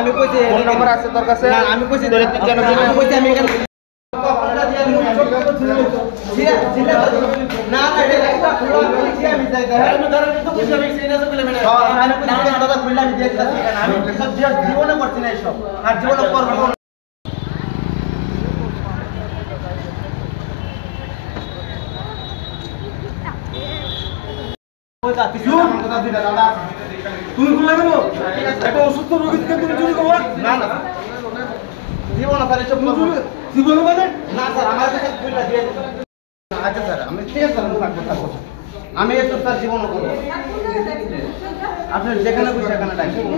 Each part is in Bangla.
আমি কইছি ফোন নাম্বার আছে তোর কাছে? না আমি কইছি তোরে তুই কেন দিবি? আমি কইছি আমি এখানে না না এটা একটা খোলা কইছি আমি যাই আমি ধরেন তো কইছি আমি সেনা বলে মানে না না দাদা খুললা আমি দিয়ে দিচ্ছি আমি সব জীবনে করছি না এইসব আর জীবনে করব না। তুমি খুলে গেল একটা অসুস্থ রোগীকে তুমি চুরি করবা? না না জীবন স্যার এসব জীবন মানে না স্যার আমার কাছে খুললা দিয়ে দিন। আচ্ছা স্যার আমি ঠিক আছে স্যার আমি থাকবো আমি এসব স্যার জীবন করব আপনি যেখানে খুশি সেখানে ডাকবেন।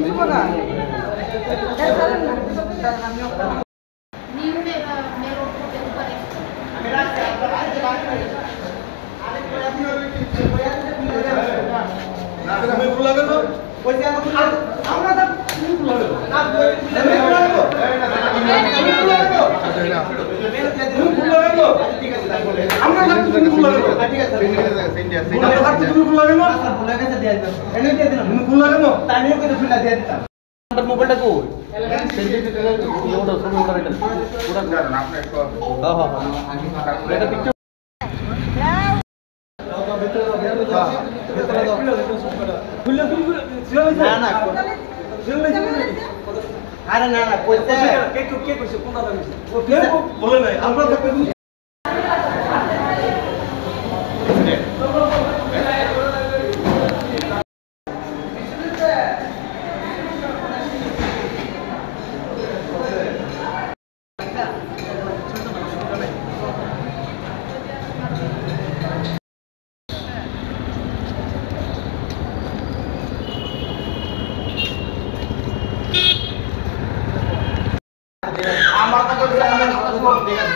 তুমি খুলে গেল আমরা মোবাইলটা কই আরে না না কইতে কে কইছে কোনটা বলে নাই আমরা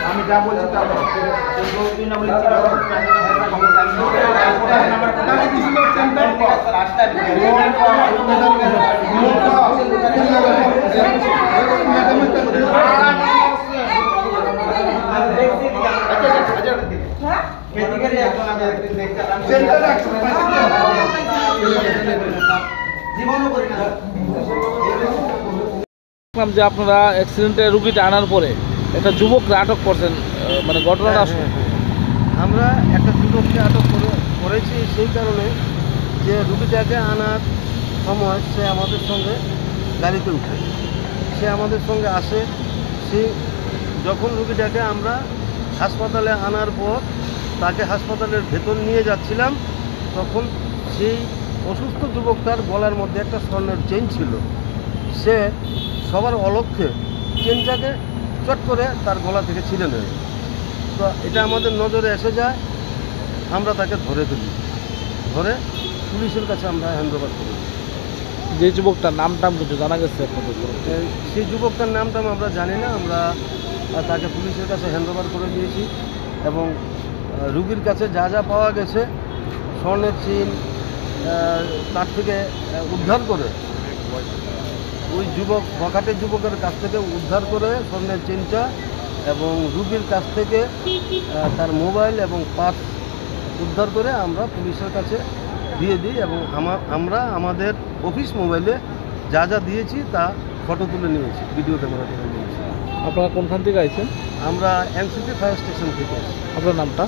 আমি যা বলছি তা তুই না বলছি যে আপনারা অ্যাক্সিডেন্টে রুগীটা আনার পরে একটা যুবককে আটক করছেন, মানে ঘটনাটা আমরা একটা যুবককে আটক করেছি সেই কারণে যে রুগীটাকে আনার সময় সে আমাদের সঙ্গে গাড়িতে উঠে সে আমাদের সঙ্গে আসে। সে যখন রুগীটাকে আমরা হাসপাতালে আনার পর তাকে হাসপাতালের ভেতর নিয়ে যাচ্ছিলাম তখন সেই অসুস্থ যুবকটার গলার মধ্যে একটা স্বর্ণের চেইন ছিল। সে সবার অলক্ষ্যে চেনটাকে চট করে তার গলা থেকে ছিঁড়ে নেয়। তো এটা আমাদের নজরে এসে যায়, আমরা তাকে ধরে তুলি, ধরে পুলিশের কাছে আমরা হ্যান্ডওভার করি। যে যুবকটার নাম কিছু জানা গেছে? সেই যুবকটার নামটা আমরা জানি না, আমরা তাকে পুলিশের কাছে হ্যান্ডওভার করে দিয়েছি এবং রুগীর কাছে যা যা পাওয়া গেছে স্বর্ণের চেইন তার থেকে উদ্ধার করে ওই যুবক বখাটের যুবকের কাছ থেকে উদ্ধার করে স্বর্ণের চেইনটা এবং রুগীর কাছ থেকে তার মোবাইল এবং পার্স উদ্ধার করে আমরা পুলিশের কাছে দিয়ে দিই এবং আমরা আমাদের অফিস মোবাইলে যা যা দিয়েছি তা ফটো তুলে নিয়েছি, ভিডিও ক্যামেরা তুলে নিয়েছি। আপনারা কোনখান থেকে আইছেন? আমরা এনসিপি ফায়ার স্টেশন থেকে। আপনার নামটা?